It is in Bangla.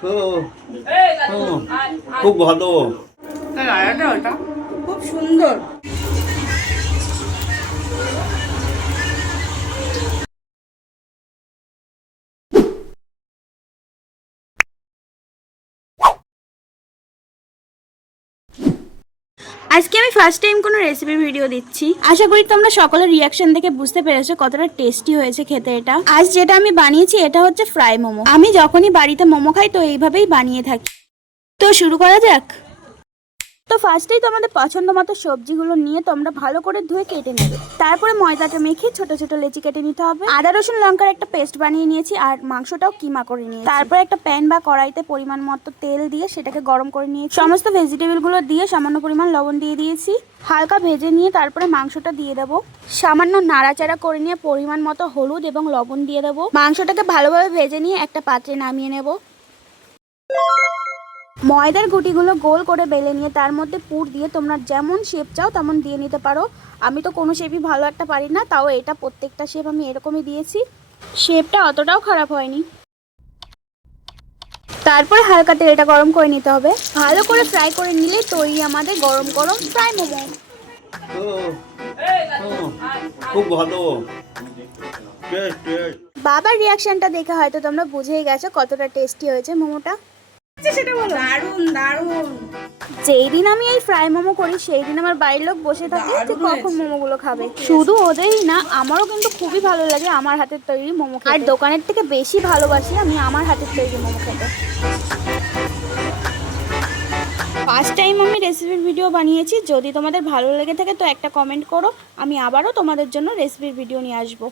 খুব খুব ভালো। খুব সুন্দর। আজকে আমি ফার্স্ট টাইম কোনো রেসিপির ভিডিও দিচ্ছি। আশা করি তোমরা সকলের রিয়াকশন দেখে বুঝতে পেরেছো কতটা টেস্টি হয়েছে খেতে এটা। আজ যেটা আমি বানিয়েছি এটা হচ্ছে ফ্রাই মোমো। আমি যখনই বাড়িতে মোমো খাই তো এইভাবেই বানিয়ে থাকি। তো শুরু করা যাক। তো ফার্স্টেই তোমাদের পছন্দ মতো সবজিগুলো নিয়ে তোমরা ভালো করে ধুয়ে কেটে নেবে। তারপরে ময়দাটা মেখে ছোট ছোট লেচি কেটে নিতে হবে। আদা রসুন লঙ্কার একটা পেস্ট বানিয়ে নিয়েছি আর মাংসটাও কিমা করে নিয়েছি। তারপরে একটা প্যান বা কড়াইতে পরিমাণ মতো তেল দিয়ে সেটাকে গরম করে নিয়েছি। সমস্ত ভেজিটেবলগুলো দিয়ে সামান্য পরিমাণ লবণ দিয়ে দিয়েছি। হালকা ভেজে নিয়ে তারপরে মাংসটা দিয়ে দেবো। সামান্য নাড়াচাড়া করে নিয়ে পরিমাণ মতো হলুদ এবং লবণ দিয়ে দেবো। মাংসটাকে ভালোভাবে ভেজে নিয়ে একটা পাত্রে নামিয়ে নেব। ময়দার গুটিগুলো গোল করে বেলে নিয়ে তার মধ্যে পুর দিয়ে তোমরা যেমন শেপ চাও তেমন দিয়ে নিতে পারো। আমি তো কোনো শেপই ভালো একটা পারি না, তাও এটা প্রত্যেকটা শেপ আমি এরকমই দিয়েছি। শেপটা অতটাও খারাপ হয়নি। তারপরে হালকা তেলটা গরম করে নিতে হবে। ভালো করে ফ্রাই করে নিলে তৈরি আমাদের গরম গরম ফ্রাই মোমো। খুব ভালো। বাবার রিয়াকশনটা দেখে হয়তো তোমরা বুঝেই গেছো কতটা টেস্টি হয়েছে মোমোটা। সেটা বলো। দারুণ দারুণ। যেই দিন আমি এই ফ্রাই মোমো করি সেই দিন আমার বাড়ির লোক বসে থাকে যে কখন মোমোগুলো খাবে। শুধু ওদেরই না, আমারও কিন্তু খুবই ভালো লাগে আমার হাতের তৈরি মোমো খেতে। আর দোকানের থেকে বেশি ভালোবাসি আমি আমার হাতের তৈরি মোমো খেতে। ফার্স্ট টাইম আমি রেসিপির ভিডিও বানিয়েছি। যদি তোমাদের ভালো লেগে থাকে তো একটা কমেন্ট করো, আমি আবারও তোমাদের জন্য রেসিপির ভিডিও নিয়ে আসবো।